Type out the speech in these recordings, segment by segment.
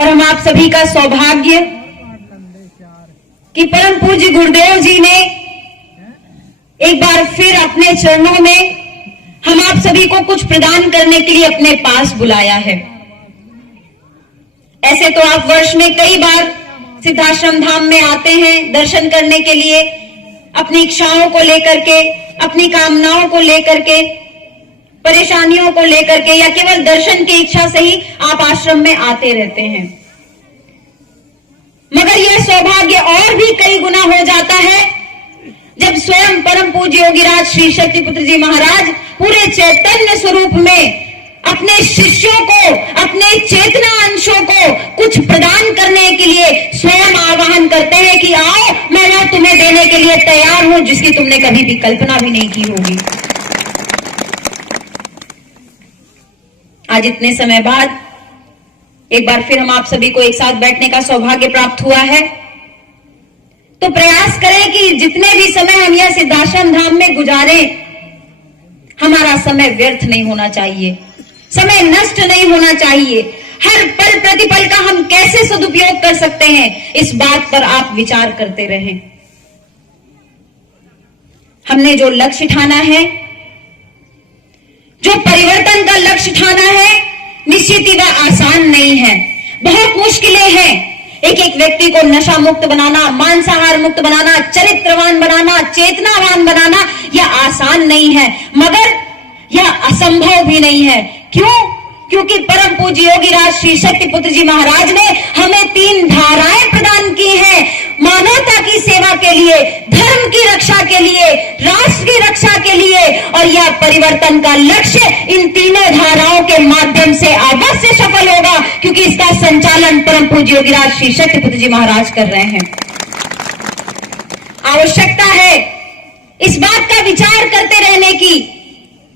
और हम आप सभी का सौभाग्य कि परम पूज्य गुरुदेव जी ने एक बार फिर अपने चरणों में हम आप सभी को कुछ प्रदान करने के लिए अपने पास बुलाया है। ऐसे तो आप वर्ष में कई बार सिद्धाश्रम धाम में आते हैं दर्शन करने के लिए, अपनी इच्छाओं को लेकर के, अपनी कामनाओं को लेकर के, परेशानियों को लेकर के, या केवल दर्शन की इच्छा से ही आप आश्रम में आते रहते हैं। मगर यह सौभाग्य और भी कई गुना हो जाता है जब स्वयं परम पूज्य योगीराज श्री शक्तिपुत्र जी महाराज पूरे चैतन्य स्वरूप में अपने शिष्यों को, अपने चेतना अंशों को कुछ प्रदान करने के लिए स्वयं आह्वान करते हैं कि आओ, मैं वह तुम्हें देने के लिए तैयार हूं जिसकी तुमने कभी भी कल्पना भी नहीं की होगी। आज इतने समय बाद एक बार फिर हम आप सभी को एक साथ बैठने का सौभाग्य प्राप्त हुआ है, तो प्रयास करें कि जितने भी समय हम यह सिद्धाश्रम धाम में गुजारें, हमारा समय व्यर्थ नहीं होना चाहिए, समय नष्ट नहीं होना चाहिए। हर पल प्रतिपल का हम कैसे सदुपयोग कर सकते हैं, इस बात पर आप विचार करते रहें। हमने जो लक्ष्य ठाना है, जो परिवर्तन का लक्ष्य ठाना है, निश्चित ही वह आसान नहीं है, बहुत मुश्किलें हैं। एक एक व्यक्ति को नशा मुक्त बनाना, मांसाहार मुक्त बनाना, चरित्रवान बनाना, चेतनावान बनाना, यह आसान नहीं है, मगर यह असंभव भी नहीं है। क्यों? क्योंकि परम पूज्य योगीराज श्री शक्तिपुत्र जी महाराज ने हमें 3 धाराएं प्रदान की हैं, मानवता की सेवा के लिए, धर्म की रक्षा के लिए, राष्ट्र की रक्षा के लिए, और यह परिवर्तन का लक्ष्य इन तीनों धाराओं के माध्यम से अवश्य सफल होगा, क्योंकि इसका संचालन परम पूज्य योगीराज श्री शक्तिपुत्र जी महाराज कर रहे हैं। आवश्यकता है इस बात का विचार करते रहने की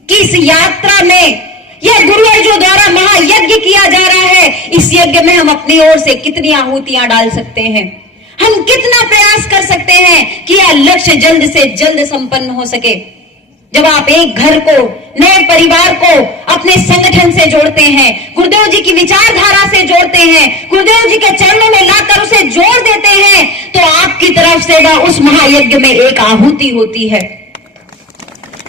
कि इस यात्रा में यह गुरुवर्यों द्वारा महायज्ञ किया जा रहा है, इस यज्ञ में हम अपनी ओर से कितनी आहुतियां डाल सकते हैं, हम कितना प्रयास कर सकते हैं कि यह लक्ष्य जल्द से जल्द संपन्न हो सके। जब आप एक घर को, नए परिवार को अपने संगठन से जोड़ते हैं, गुरुदेव जी की विचारधारा से जोड़ते हैं, गुरुदेव जी के चरणों में लाकर उसे जोड़ देते हैं, तो आपकी तरफ से वह उस महायज्ञ में एक आहुति होती है।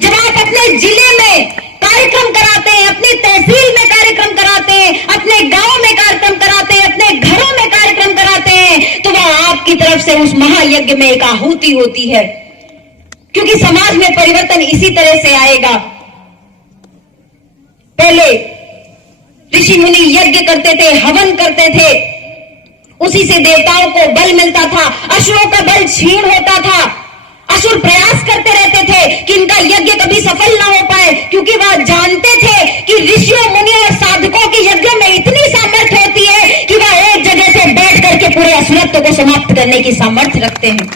जब आप अपने जिले में कार्यक्रम कराते हैं, अपनी तहसील में कार्यक्रम कराते हैं, अपने गांव में कार्यक्रम कराते हैं, अपने घरों में कार्यक्रम कराते हैं, तो वह आपकी तरफ से उस महायज्ञ में एक आहुति होती है। क्योंकि समाज में परिवर्तन इसी तरह से आएगा। पहले ऋषि मुनि यज्ञ करते थे, हवन करते थे, उसी से देवताओं को बल मिलता था, असुरों का बल क्षीण होता था। असुर प्रयास करते रहते थे कि इनका यज्ञ कभी सफल ना हो पाए, क्योंकि वह जानते थे कि ऋषियों, मुनियों और साधकों के यज्ञ में इतनी सामर्थ्य होती है कि वह एक जगह से बैठ करके पूरे असुरत्व को समाप्त करने की सामर्थ्य रखते हैं।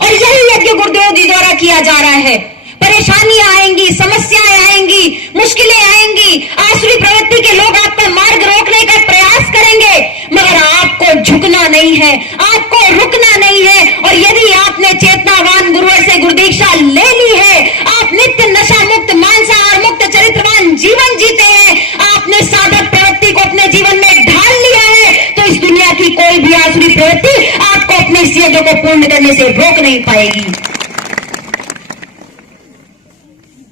और यही यज्ञ गुरुदेव जी द्वारा किया जा रहा है। परेशानियां आएंगी, समस्याएं आएंगी, मुश्किलें आएंगी, आसुरी प्रवृत्ति के लोग आपका मार्ग रोकने का प्रयास करेंगे, मगर आपको झुकना नहीं है, आपको रुकना नहीं है। और यदि आपने चेतनावान गुरुवर से गुरुदीक्षा ले ली है, आप नित्य नशा मुक्त, मांसाहार मुक्त, चरित्रवान जीवन जीते हैं, आपने साधक प्रवृत्ति को अपने जीवन में ढाल लिया है, तो इस दुनिया की कोई भी आसुरी प्रवृत्ति आपको अपने इस यज्ञ को पूर्ण करने से रोक नहीं पाएगी।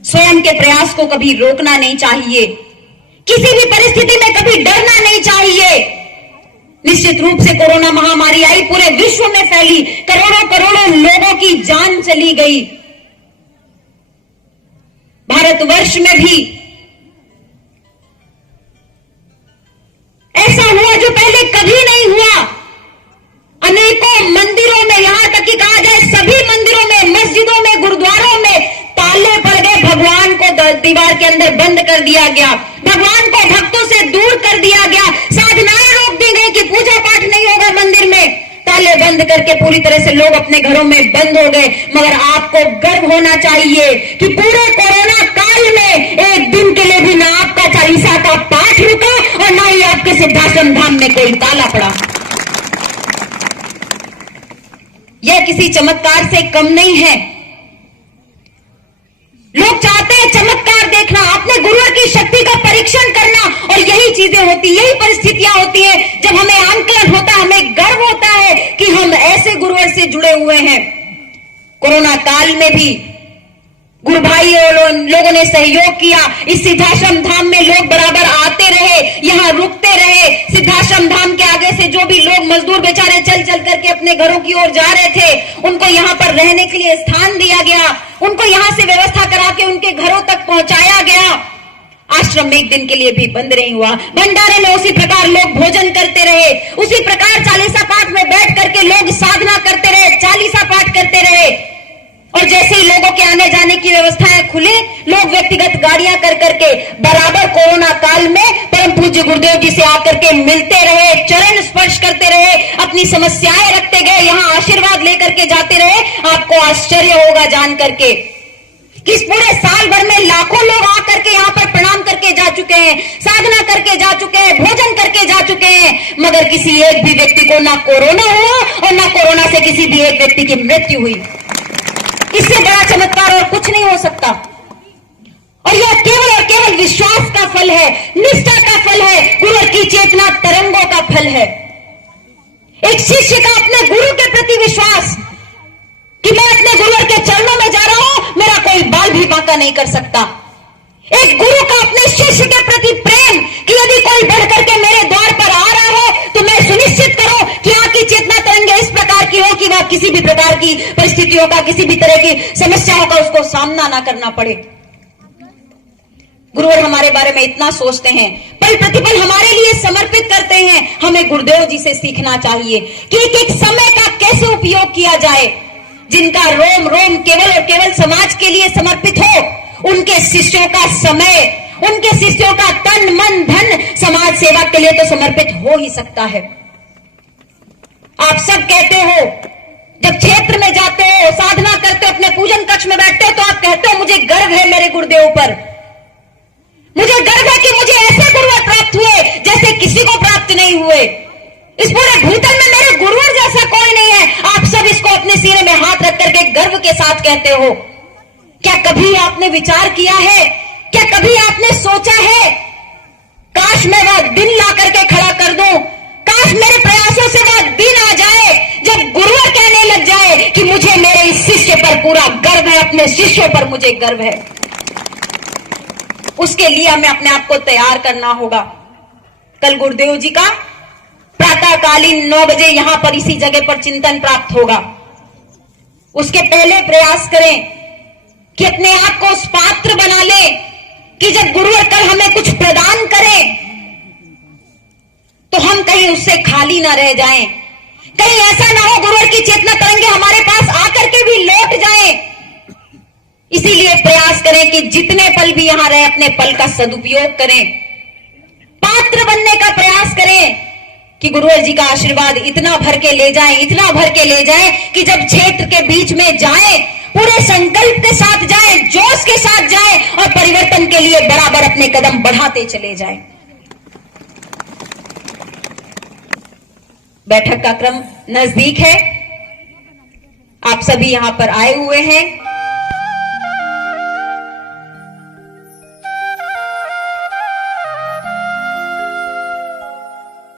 स्वयं के प्रयास को कभी रोकना नहीं चाहिए, किसी भी परिस्थिति में कभी डरना नहीं चाहिए। निश्चित रूप से कोरोना महामारी आई, पूरे विश्व में फैली, करोड़ों करोड़ों लोगों की जान चली गई। भारतवर्ष में भी ऐसा हुआ जो पहले कभी नहीं हुआ। अनेकों मंदिरों में, यहां तक कि कहा जाए सभी मंदिरों में, मस्जिदों में, गुरुद्वारों में ताले पड़ गए, भगवान को दीवार के अंदर बंद कर दिया गया, भगवान को भक्तों से दूर कर दिया गया, साधनाएं रोक दी गई कि पूजा पाठ नहीं होगा मंदिर में, ताले बंद करके पूरी तरह से लोग अपने घरों में बंद हो गए। मगर आपको गर्व होना चाहिए कि पूरे कोरोना काल में एक दिन के लिए भी ना आपका चालीसा का पाठ रुका और ना ही आपके सिद्धाश्रम धाम में कोई ताला पड़ा। यह किसी चमत्कार से कम नहीं है। लोग चाहते हैं चमत्कार देखना, अपने गुरुवर की शक्ति का परीक्षण करना, और यही चीजें होती, यही परिस्थिति परिस्थितियां होती हैं जब हमें आंकलन होता है, हमें गर्व होता है कि हम ऐसे गुरुवर से जुड़े हुए हैं। कोरोना काल में भी गुरु भाई और लोगों ने सहयोग किया। इस सिद्धाश्रम धाम में लोग बराबर आते रहे, यहाँ रुकते रहे। सिद्धाश्रम धाम के आगे से जो भी लोग मजदूर बेचारे चल चल करके अपने घरों की ओर जा रहे थे, उनको यहाँ पर रहने के लिए स्थान दिया गया, उनको यहाँ से व्यवस्था करा के उनके घरों तक पहुंचाया गया। आश्रम एक दिन के लिए भी बंद नहीं हुआ। भंडारे में उसी प्रकार लोग भोजन करते रहे, उसी प्रकार चालीसा पाठ में बैठ करके लोग साधना करते रहे, चालीसा पाठ करते रहे। और जैसे ही लोगों के आने जाने की व्यवस्थाएं खुली, लोग व्यक्तिगत गाड़ियां कर करके बराबर कोरोना काल में परम पूज्य गुरुदेव जी से आकर के मिलते रहे, चरण स्पर्श करते रहे, अपनी समस्याएं रखते गए, यहाँ आशीर्वाद लेकर के जाते रहे। आपको आश्चर्य होगा जान करके कि इस पूरे साल भर में लाखों लोग आकर के यहाँ पर प्रणाम करके जा चुके हैं, साधना करके जा चुके हैं, भोजन करके जा चुके हैं, मगर किसी एक भी व्यक्ति को ना कोरोना हुआ और ना कोरोना से किसी भी एक व्यक्ति की मृत्यु हुई। इससे बड़ा चमत्कार और कुछ नहीं हो सकता। और यह केवल और केवल विश्वास का फल है, निष्ठा का फल है, गुरु की चेतना तरंगों का फल है। एक शिष्य का अपने गुरु के प्रति विश्वास कि मैं अपने गुरु के चरणों में जा रहा हूं, मेरा कोई बाल भी बांका नहीं कर सकता। एक गुरु का अपने शिष्य के प्रति प्रेम कि यदि कोई बढ़ करके मेरे द्वार पर आ रहा है तो मैं सुनिश्चित करूं कि आपकी चेतना तरंगे इस प्रकार की हो कि वह किसी भी प्रकार की परिस्थितियों का, किसी भी तरह की समस्याओं का उसको सामना ना करना पड़े। गुरुवर हमारे बारे में इतना सोचते हैं, पल प्रतिपल हमारे लिए समर्पित करते हैं। हमें गुरुदेव जी से सीखना चाहिए कि एक समय का कैसे उपयोग किया जाए। जिनका रोम रोम केवल और केवल समाज के लिए समर्पित हो, उनके शिष्यों का समय, उनके शिष्यों का तन मन धन समाज सेवा के लिए तो समर्पित हो ही सकता है। आप सब कहते हो, जब क्षेत्र में जाते हो, साधना करते हो, अपने पूजन कक्ष में बैठते हो, तो आप कहते हो मुझे गर्व है मेरे गुरुदेव पर, मुझे गर्व है कि मुझे ऐसे गुरुवर प्राप्त हुए जैसे किसी को प्राप्त नहीं हुए। इस पूरे भूतल में मेरे गुरुवर जैसा कोई नहीं है। आप सब इसको अपने सिरे में हाथ रख करके गर्व के साथ कहते हो। क्या कभी आपने विचार किया है, क्या कभी आपने सोचा है, काश मैं वह दिन ला करके खड़ा कर दूं, काश मेरे प्रयासों से वह दिन आ जाए जब गुरुवर कहने लग जाए कि मुझे मेरे इस शिष्य पर पूरा गर्व है, अपने शिष्यों पर मुझे गर्व है। उसके लिए हमें अपने आप को तैयार करना होगा। कल गुरुदेव जी का प्रातःकालीन 9 बजे यहां पर इसी जगह पर चिंतन प्राप्त होगा। उसके पहले प्रयास करें कि अपने आप को उस पात्र बना ले कि जब गुरुवर कल हमें कुछ प्रदान करे तो हम कहीं उससे खाली ना रह जाएं। कहीं ऐसा ना हो गुरुवर की चेतना तरंगे हमारे पास आकर के भी लौट जाएं। इसीलिए प्रयास करें कि जितने पल भी यहां रहे अपने पल का सदुपयोग करें, पात्र बनने का प्रयास करें कि गुरुवर जी का आशीर्वाद इतना भर के ले जाएं, इतना भर के ले जाएं कि जब क्षेत्र के बीच में जाएं, पूरे संकल्प के साथ जाएं, जोश के साथ जाएं और परिवर्तन के लिए बराबर अपने कदम बढ़ाते चले जाएं। बैठक का क्रम नजदीक है, आप सभी यहां पर आए हुए हैं।